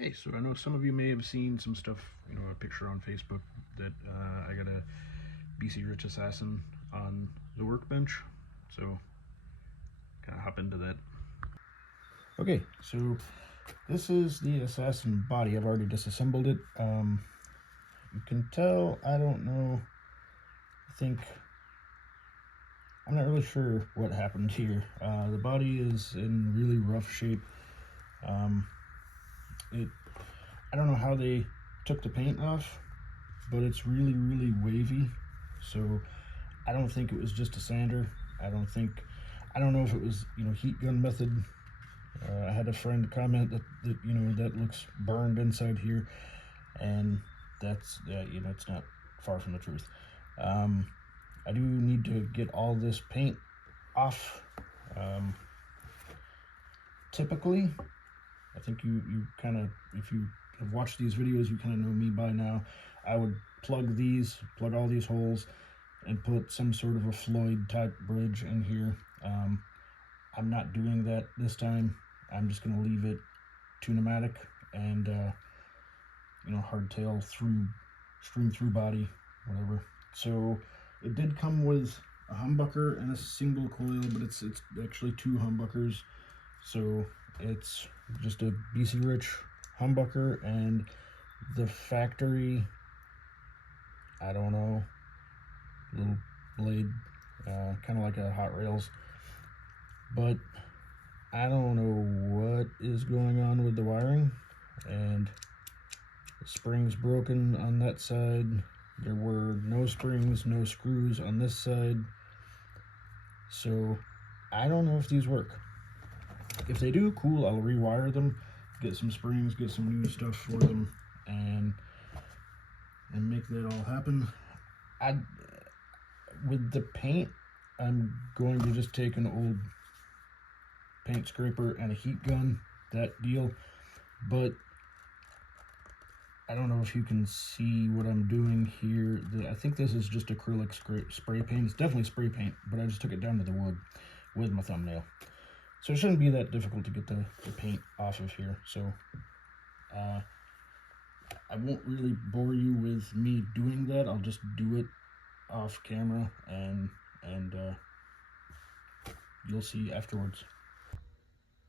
Hey, so I know some of you may have seen some stuff, a picture on Facebook that I got a BC Rich Assassin on the workbench. So, kind of hop into that. Okay, so this is the Assassin body. I've already disassembled it. You can tell, I don't know, I'm not really sure what happened here. The body is in really rough shape. I don't know how they took the paint off, but it's really, really wavy. So I don't think it was just a sander. I don't know if it was, heat gun method. I had a friend comment that looks burned inside here, and that's, it's not far from the truth. I do need to get all this paint off. Typically, I think you kind of, if you have watched these videos, you kind of know me by now. I would plug all these holes, and put some sort of a Floyd type bridge in here. I'm not doing that this time. I'm just going to leave it to pneumatic and hardtail string through body, whatever. So it did come with a humbucker and a single coil, but it's actually two humbuckers. So it's just a BC Rich humbucker and the factory, I don't know, little blade, kind of like a Hot Rails. But I don't know what is going on with the wiring, and the spring's broken on that side. There were no springs, no screws on this side. So I don't know if these work. If they do, cool, I'll rewire them, get some springs, get some new stuff for them, and make that all happen. With the paint, I'm going to just take an old paint scraper and a heat gun, that deal. But I don't know if you can see what I'm doing here. I think this is just acrylic spray paint. It's definitely spray paint, but I just took it down to the wood with my thumbnail. So it shouldn't be that difficult to get the paint off of here. So I won't really bore you with me doing that. I'll just do it off camera, and you'll see afterwards.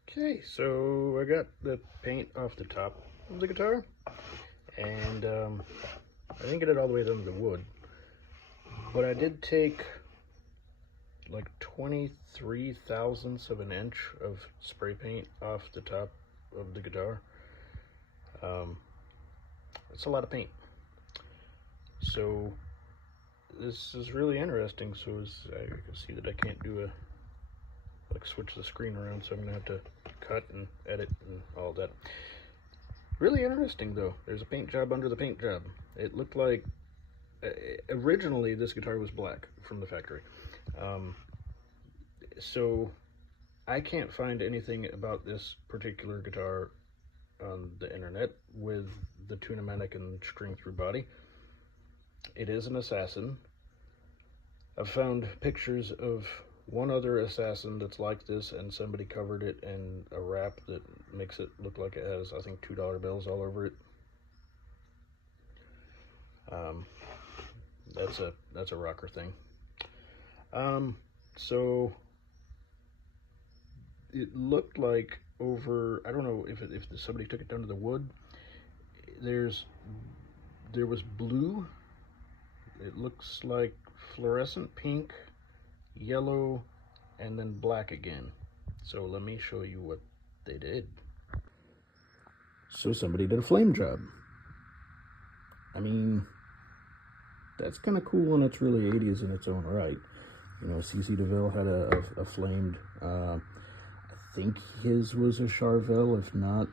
Okay, so I got the paint off the top of the guitar, and I didn't get it all the way down to the wood, but I did take like 23 thousandths of an inch of spray paint off the top of the guitar. It's a lot of paint. So this is really interesting. So I can see that I can't do switch the screen around, so I'm gonna have to cut and edit and all that. Really interesting though. There's a paint job under the paint job. It looked like originally this guitar was black from the factory. So I can't find anything about this particular guitar on the internet with the two pneumatic and string through body. It is an Assassin. I've found pictures of one other Assassin that's like this, and somebody covered it in a wrap that makes it look like it has, I think, $2 bills all over it. That's a rocker thing. So it looked like over, I don't know if somebody took it down to the wood. There was blue. It looks like fluorescent pink, yellow, and then black again. So let me show you what they did. So somebody did a flame job. I mean, that's kind of cool, and it's really 80s in its own right. CC DeVille had a flamed, I think his was a Charvel. If not,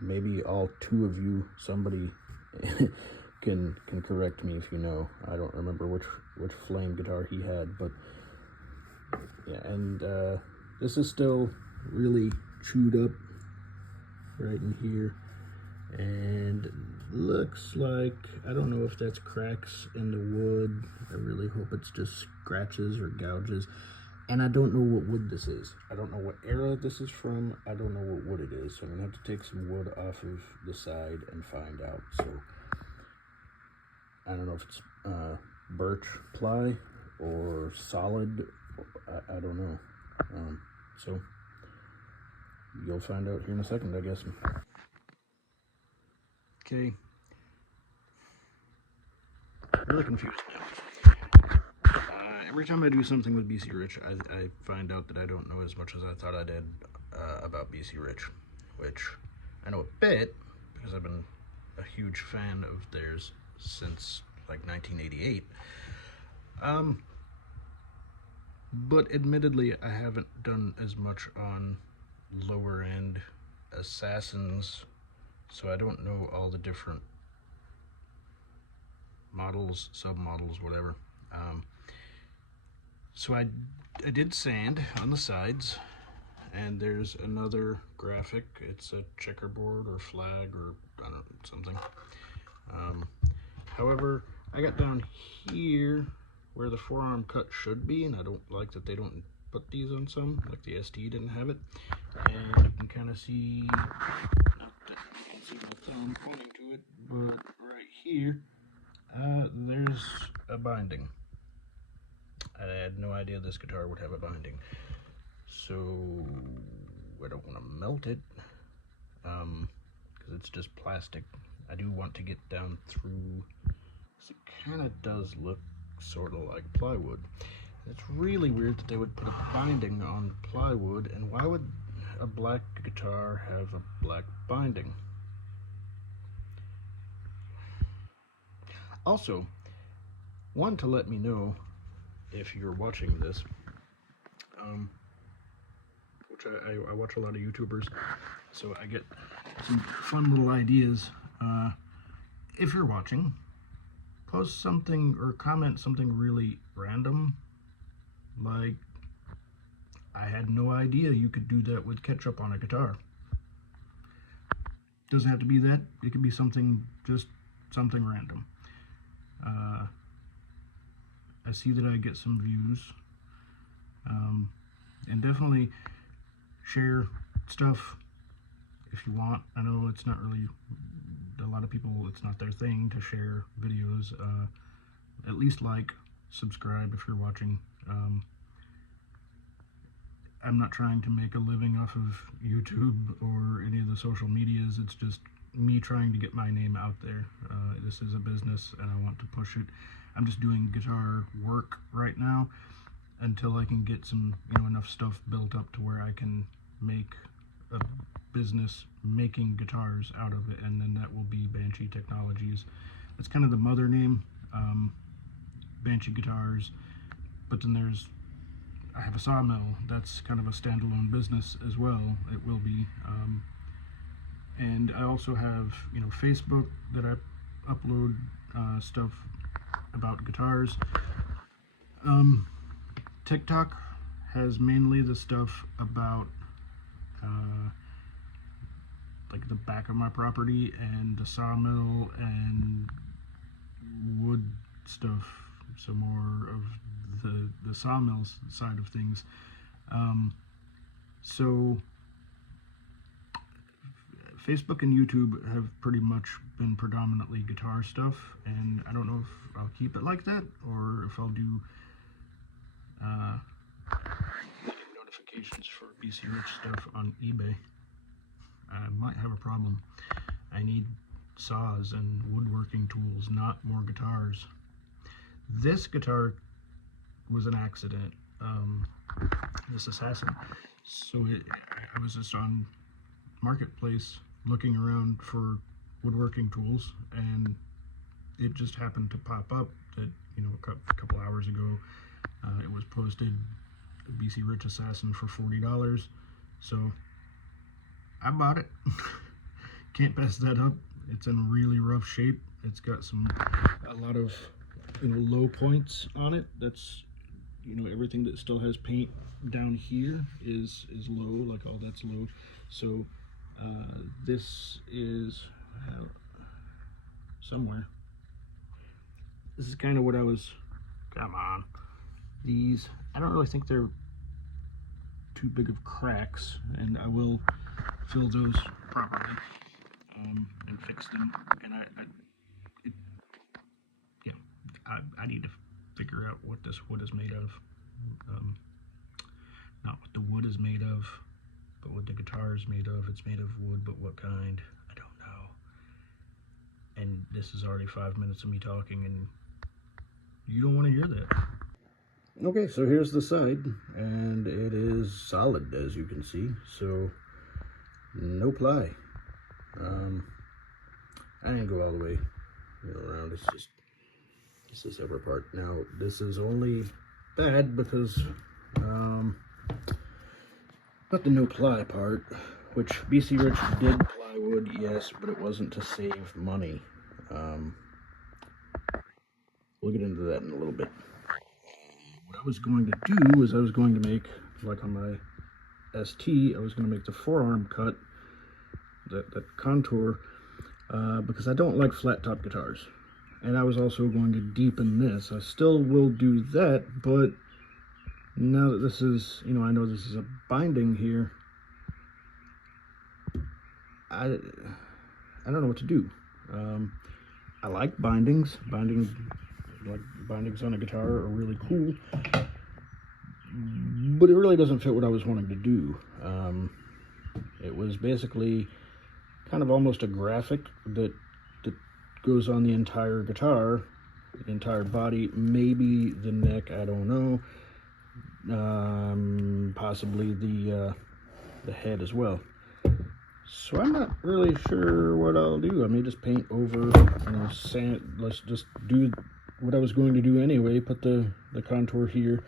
maybe all two of you, somebody can correct me if you know. I don't remember which flame guitar he had, but yeah. And this is still really chewed up right in here, and looks like, I don't know if that's cracks in the wood. I really hope it's just scratches or gouges. And I don't know what wood this is. I don't know what era this is from. I don't know what wood it is. So I'm going to have to take some wood off of the side and find out. So I don't know if it's birch ply or solid. I don't know. So you'll find out here in a second, I guess. Okay. Really confused now. Every time I do something with BC Rich, I find out that I don't know as much as I thought I did about BC Rich, which I know a bit because I've been a huge fan of theirs since like 1988. But admittedly, I haven't done as much on lower end assassins, so I don't know all the different models, submodels, whatever. So I did sand on the sides, and there's another graphic. It's a checkerboard or flag or I don't know, something. However, I got down here where the forearm cut should be, and I don't like that they don't put these on some, like the ST didn't have it. And you can kind of see, not that you can see my thumb pointing to it, but right here, there's a binding. I had no idea this guitar would have a binding, so I don't want to melt it because it's just plastic. I do want to get down through, because it kind of does look sort of like plywood. It's really weird that they would put a binding on plywood, and why would a black guitar have a black binding? Also, one to let me know if you're watching this, which I watch a lot of YouTubers, so I get some fun little ideas. If you're watching, post something or comment something really random, like, I had no idea you could do that with ketchup on a guitar. Doesn't have to be that, it could be something, just something random. I see that I get some views, and definitely share stuff if you want. I know it's not really, a lot of people, it's not their thing to share videos. At least like, subscribe if you're watching. I'm not trying to make a living off of YouTube or any of the social medias. It's just me trying to get my name out there. This is a business and I want to push it. I'm just doing guitar work right now until I can get some, enough stuff built up to where I can make a business making guitars out of it, and then that will be Banshee Technologies. That's kind of the mother name, Banshee Guitars. But then I have a sawmill. That's kind of a standalone business as well. It will be. And I also have, Facebook that I upload stuff about guitars. TikTok has mainly the stuff about like the back of my property and the sawmill and wood stuff, so more of the sawmill side of things. So Facebook and YouTube have pretty much been predominantly guitar stuff, and I don't know if I'll keep it like that or if I'll do notifications for BC Rich stuff on eBay. I might have a problem. I need saws and woodworking tools, not more guitars. This guitar was an accident, this Assassin. So I was just on Marketplace looking around for woodworking tools, and it just happened to pop up that, a couple hours ago, it was posted, BC Rich Assassin for $40. So I bought it. Can't pass that up. It's in really rough shape. It's got a lot of low points on it. That's everything that still has paint down here is low, like all that's low. So this is somewhere. This is kind of what I was, come on. These, I don't really think they're too big of cracks, and I will fill those properly and fix them. And it, yeah, I need to figure out what this wood is made of. Not what the wood is made of, but what the guitar is made of. It's made of wood, but what kind? I don't know. And this is already 5 minutes of me talking, and you don't want to hear that. Okay, so here's the side, and it is solid, as you can see. So, no ply. I didn't go all the way around. It's just this upper part. Now, this is only bad because not the no ply part, which BC Rich did plywood, yes, but it wasn't to save money. We'll get into that in a little bit. What I was going to do was I was going to make, like on my ST, I was going to make the forearm cut, that contour, because I don't like flat top guitars. And I was also going to deepen this. I still will do that, but now that this is, I know this is a binding here, I don't know what to do. I like bindings. Bindings on a guitar are really cool, but it really doesn't fit what I was wanting to do. It was basically kind of almost a graphic that goes on the entire guitar, the entire body, maybe the neck, I don't know. Possibly the head as well. So I'm not really sure what I'll do. I may just paint over, sand. Let's just do what I was going to do anyway. Put the contour here,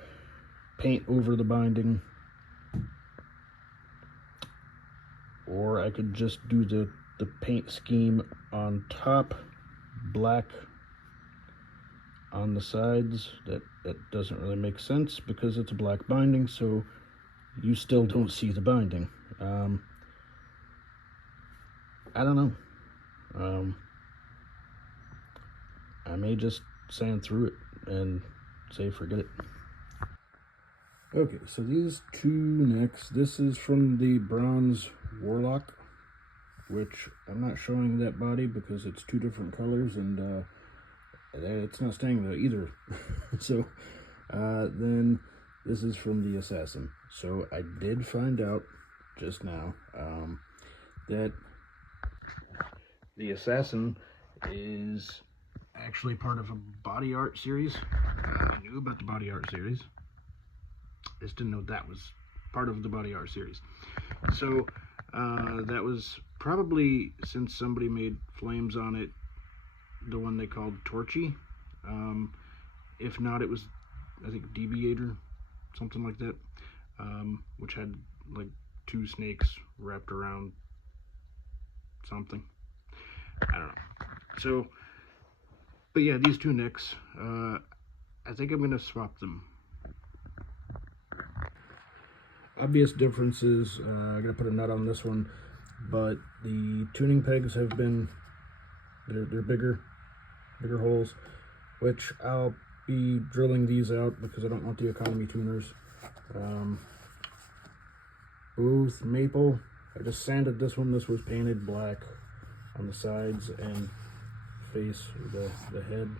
paint over the binding, or I could just do the paint scheme on top, black on the sides. That doesn't really make sense because it's a black binding, so you still don't see the binding. I don't know. I may just sand through it and say forget it. Okay, so these two necks, this is from the Bronze Warlock, which I'm not showing that body because it's two different colors, and it's not staying there either. So then this is from the Assassin. So I did find out just now that the Assassin is actually part of a body art series. I knew about the body art series. I just didn't know that was part of the body art series. So that was probably, since somebody made flames on it, the one they called Torchy. If not, it was, I think, Deviator, something like that, which had like two snakes wrapped around something. I don't know. So, but yeah, these two necks, I think I'm going to swap them. Obvious differences, I'm going to put a nut on this one, but the tuning pegs have been, they're bigger holes, which I'll be drilling these out because I don't want the economy tuners. Both maple. I just sanded this one. This was painted black on the sides and face, the head.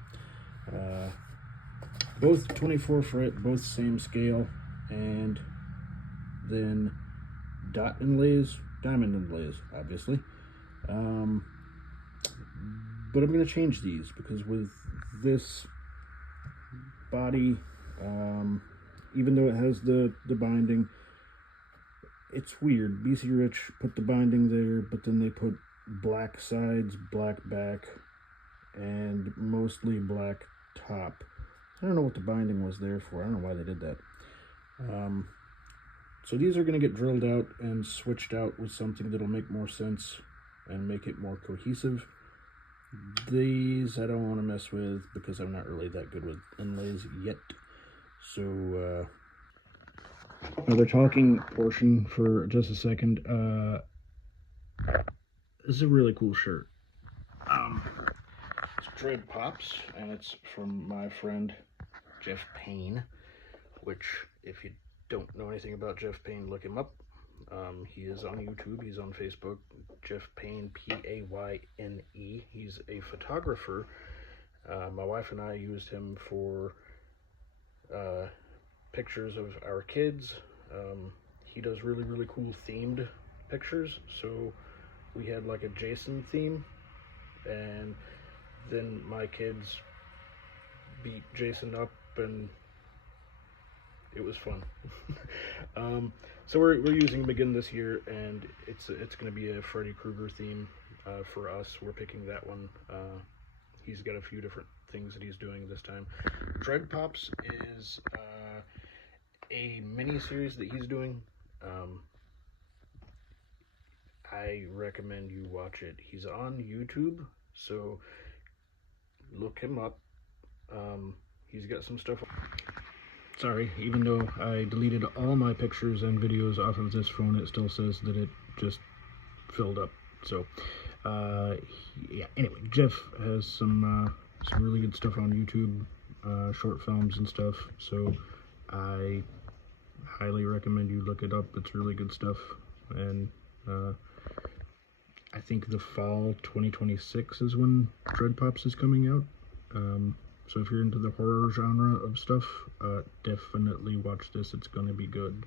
Both 24 fret, both same scale, and then dot inlays, diamond inlays, obviously. But I'm going to change these because with this body, even though it has the binding, it's weird. BC Rich put the binding there, but then they put black sides, black back, and mostly black top. I don't know what the binding was there for. I don't know why they did that. So these are going to get drilled out and switched out with something that'll make more sense and make it more cohesive. These I don't want to mess with because I'm not really that good with inlays yet. So another talking portion for just a second. This is a really cool shirt. It's Dread Pops, and it's from my friend Jeff Payne, which, if you don't know anything about Jeff Payne, look him up. He is on YouTube, he's on Facebook, Jeff Payne, P-A-Y-N-E. He's a photographer. My wife and I used him for pictures of our kids. He does really, really cool themed pictures. So we had like a Jason theme, and then my kids beat Jason up, and it was fun. So we're using him again this year, and it's going to be a Freddy Krueger theme for us. We're picking that one. He's got a few different things that he's doing this time. Dread Pops is a mini series that he's doing. I recommend you watch it. He's on YouTube, so look him up. He's got some stuff. Sorry, even though I deleted all my pictures and videos off of this phone, it still says that it just filled up. So, yeah, anyway, Jeff has some really good stuff on YouTube, short films and stuff, so I highly recommend you look it up. It's really good stuff, and I think the fall 2026 is when Dread Pops is coming out. So if you're into the horror genre of stuff, definitely watch this. It's going to be good.